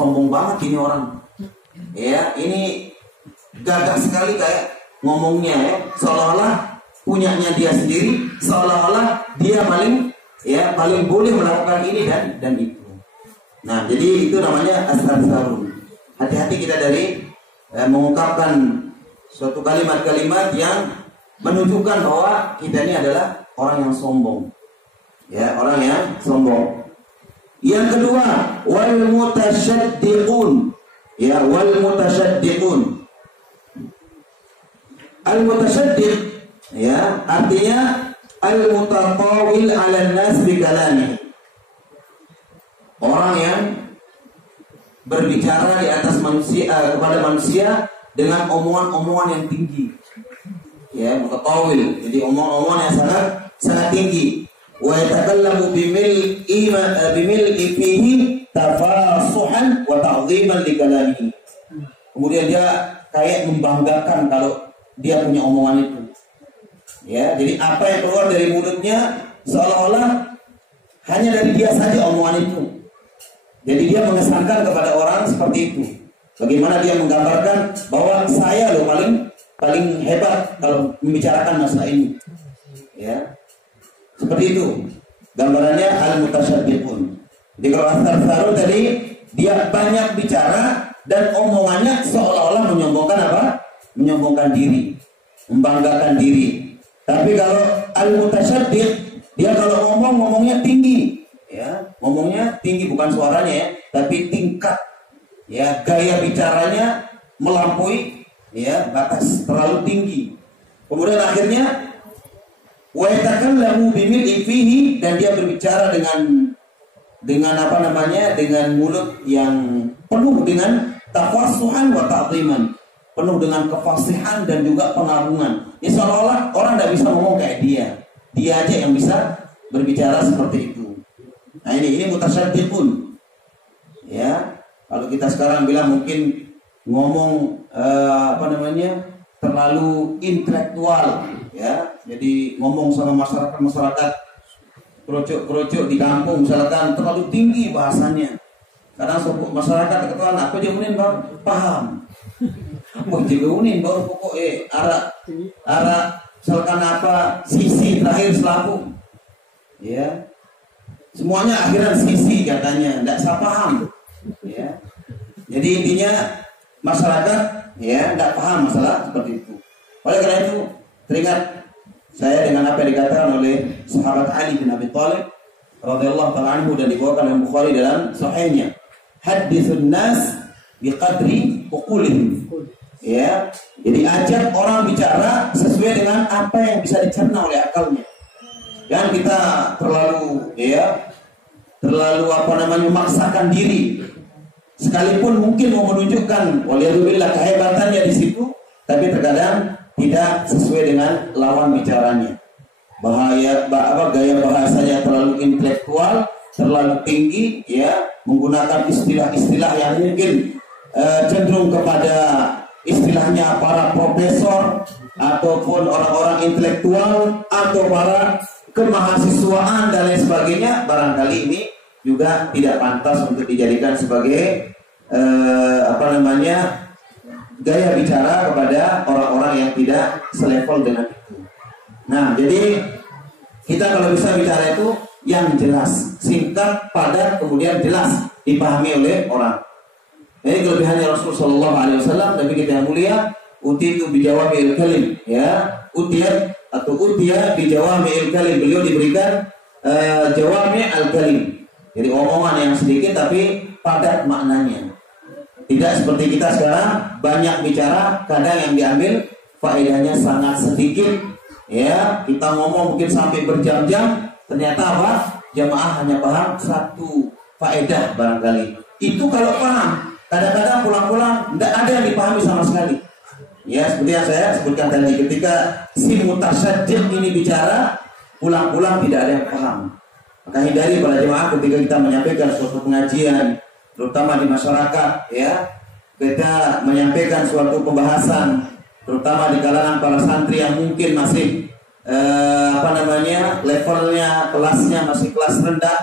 sombong banget ini orang. Ya, ini gagah sekali kayak ngomongnya ya, seolah-olah punyanya dia sendiri, seolah-olah dia paling boleh melakukan ini dan itu. Nah, jadi itu namanya as-sarsarun. Hati-hati kita dari mengungkapkan suatu kalimat-kalimat yang menunjukkan bahwa kita ini adalah orang yang sombong. Ya, orang yang sombong. Yang kedua, wal mutasyaddiqun. Ya, wal mutasyaddiqun. Al mutasyaddiq ya, artinya al mutatawil 'ala nas bi kalami. Orang yang berbicara di atas manusia kepada manusia dengan omongan-omongan yang tinggi. Ya, mutatawil. Jadi omongan-omongan yang sangat tinggi. Wa yatakallamu bimil'i fihi tafasuhan wa ta'dhiman li kalamihi. Kemudian dia kayak membanggakan kalau dia punya omongan itu. Ya, jadi apa yang keluar dari mulutnya seolah-olah hanya dari dia saja omongan itu. Jadi dia mengesankan kepada orang seperti itu. Bagaimana dia menggambarkan bahwa saya loh paling hebat kalau membicarakan masalah ini. Ya. Seperti itu. Gambarannya al-mutasyaddiqun. Jadi kalau as-sarsarun tadi dia banyak bicara dan omongannya seolah-olah menyombongkan apa? Menyombongkan diri, membanggakan diri. Tapi kalau al-mutasyaddiq, dia kalau ngomongnya tinggi. Ya, ngomongnya tinggi, bukan suaranya ya, tapi tingkat. Ya, gaya bicaranya melampaui ya batas, terlalu tinggi. Kemudian akhirnya wa yatakallamu bimil'i fihi, dan dia berbicara dengan apa namanya? Dengan mulut yang penuh dengan tafasuhan wa ta'dhiman, penuh dengan kefasihan dan juga pengagungan. Ya, seolah-olah orang tidak bisa ngomong kayak dia. Dia aja yang bisa berbicara seperti itu. Nah, ini mutasyaddiqun. Ya, kalau kita sekarang bilang mungkin ngomong terlalu intelektual, ya. Jadi ngomong sama masyarakat kerucuk di kampung misalkan terlalu tinggi bahasanya. Karena masyarakat ketuaan apa jamunin bang paham. Mau jamunin baru pokoknya arah misalkan apa sisi terakhir selaku. Ya. Semuanya akhiran sisi katanya, tidak saya paham. Ya. Jadi intinya masyarakat ya tidak paham masalah seperti itu. Oleh karena itu teringat saya dengan apa yang dikatakan oleh sahabat Ali bin Abi Thalib radhiyallahu ta'ala anhu dan dibawakan oleh Bukhari dalam sahihnya. Haditsun nas biqadri uqulihim. Ya, jadi ajak orang bicara sesuai dengan apa yang bisa dicerna oleh akalnya. Jangan kita terlalu memaksakan diri. Sekalipun mungkin mau menunjukkan waliyadzubillah kehebatannya di situ, tapi terkadang tidak sesuai dengan lawan bicaranya. Gaya bahasanya terlalu intelektual, terlalu tinggi, ya, menggunakan istilah-istilah yang mungkin cenderung kepada istilahnya para profesor ataupun orang-orang intelektual atau para kemahasiswaan dan lain sebagainya. Barangkali ini juga tidak pantas untuk dijadikan sebagai gaya bicara kepada orang-orang yang tidak selevel dengan itu. Nah, jadi kita kalau bisa bicara itu yang jelas, singkat, padat, kemudian jelas dipahami oleh orang. Ini kelebihannya Rasul Sallallahu Alaihi Wasallam. Tapi kita yang mulia, utitu bijawami'il kalim, ya, utiya bijawami'il kalim. Beliau diberikan jawami' al-kalim. Jadi omongan yang sedikit tapi padat maknanya. Tidak seperti kita sekarang banyak bicara, kadang yang diambil faedahnya sangat sedikit. Ya, kita ngomong mungkin sampai berjam-jam, ternyata apa? Jamaah hanya paham satu faedah barangkali. Itu kalau paham. Kadang-kadang pulang-pulang tidak ada yang dipahami sama sekali. Ya, seperti yang saya sebutkan tadi, ketika si mutasyaddiq ini bicara, pulang-pulang tidak ada yang paham. Maka hindari para jemaah ketika kita menyampaikan suatu pengajian, terutama di masyarakat, ya, kita menyampaikan suatu pembahasan, terutama di kalangan para santri yang mungkin masih levelnya, kelasnya masih kelas rendah,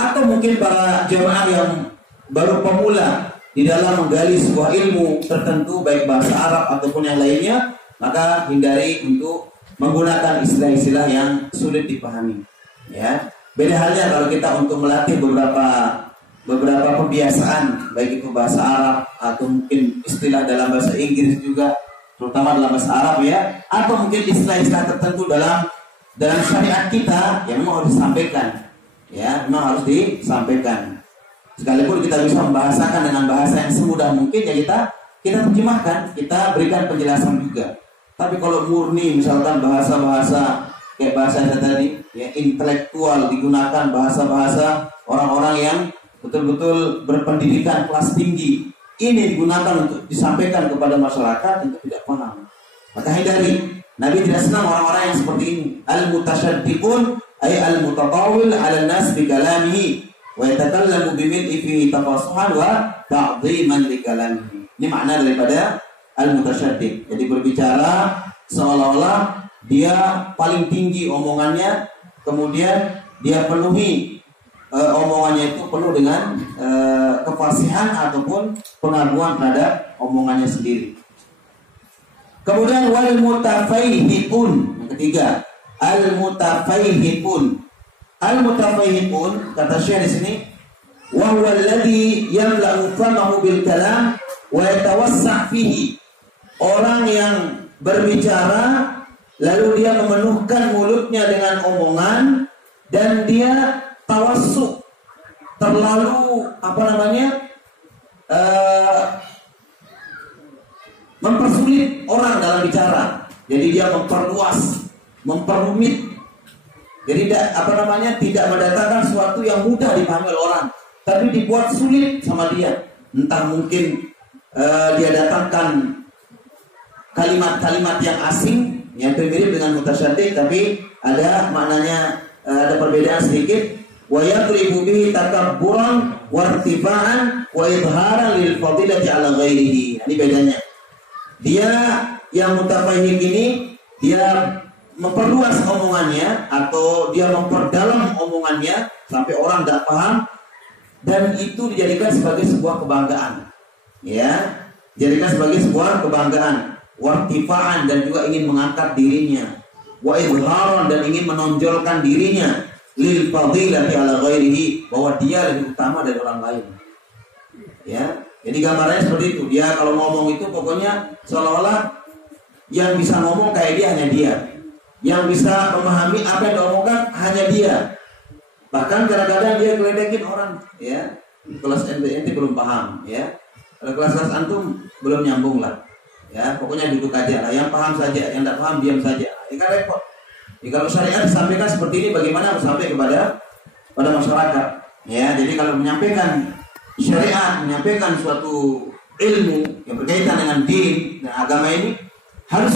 atau mungkin para jemaah yang baru pemula di dalam menggali sebuah ilmu tertentu, baik bahasa Arab ataupun yang lainnya, maka hindari untuk menggunakan istilah-istilah yang sulit dipahami. Ya, beda halnya kalau kita untuk melatih beberapa pembiasaan, baik itu bahasa Arab atau mungkin istilah dalam bahasa Inggris juga, terutama dalam bahasa Arab ya, atau mungkin istilah-istilah tertentu dalam syariat kita yang memang harus disampaikan. Ya, memang harus disampaikan. Sekalipun kita bisa membahasakan dengan bahasa yang semudah mungkin, ya kita terjemahkan, kita berikan penjelasan juga. Tapi kalau murni misalkan bahasa-bahasa kayak bahasa saya tadi, ya intelektual, digunakan bahasa-bahasa orang-orang yang betul-betul berpendidikan kelas tinggi, ini digunakan untuk disampaikan kepada masyarakat, tentu tidak paham. Maka hindari. Nabi tidak senang orang-orang yang seperti ini. Al-mutasyaddiqun ay al-mutatawil 'ala an-nas bi kalamihi wa yatakallamu bi mid'i fihi tafasuhan wa ta'dhiman li kalamihi. Ini makna daripada al-mutasyaddiq. Jadi berbicara seolah-olah dia paling tinggi omongannya, kemudian dia penuhi omongannya itu penuh dengan kefasihan ataupun pengaguan terhadap omongannya sendiri. Kemudian wal mutafaihipun, yang ketiga, al mutafaihipun. Al mutafaihipun kata Syekh di sini, wa huwa alladhi yamla'u famahu bil kalam wa yatawassa' fihi. Orang yang berbicara lalu dia memenuhkan mulutnya dengan omongan dan dia tawassuk, terlalu mempersulit orang dalam bicara. Jadi dia memperluas, memperumit. Jadi tidak mendatangkan sesuatu yang mudah dipahami oleh orang, tapi dibuat sulit sama dia. Entah mungkin dia datangkan kalimat-kalimat yang asing yang mirip dengan mutasyaddiq, tapi ada maknanya, ada perbedaan sedikit. Wa yadribu bihi takabburan wa irtifa'an wa idharan lil fadilati 'ala ghairihi. Ini bedanya. Dia yang mutafahim ini, dia memperluas omongannya atau dia memperdalam omongannya sampai orang tidak paham, dan itu dijadikan sebagai sebuah kebanggaan. Ya, dijadikan sebagai sebuah kebanggaan. Wartifa'an, dan juga ingin mengangkat dirinya. Wa idharan, dan ingin menonjolkan dirinya. Lil fadilati 'ala ghairihi, bahwa dia lebih utama dari orang lain. Ya, jadi gambarannya seperti itu. Dia kalau ngomong itu pokoknya seolah-olah yang bisa ngomong kayak dia hanya dia. Yang bisa memahami apa yang diomongkan hanya dia. Bahkan kadang-kadang dia geledekin orang, ya. Kelas ente belum paham, ya. Kalau kelas antum belum nyambung lah. Ya, pokoknya duduk aja lah. Yang paham saja, yang tidak paham diam saja. Ini kan repot. Jadi kalau syariat disampaikan seperti ini, bagaimana harus sampai pada masyarakat? Ya, jadi kalau menyampaikan syariat, menyampaikan suatu ilmu yang berkaitan dengan din dan agama ini, harus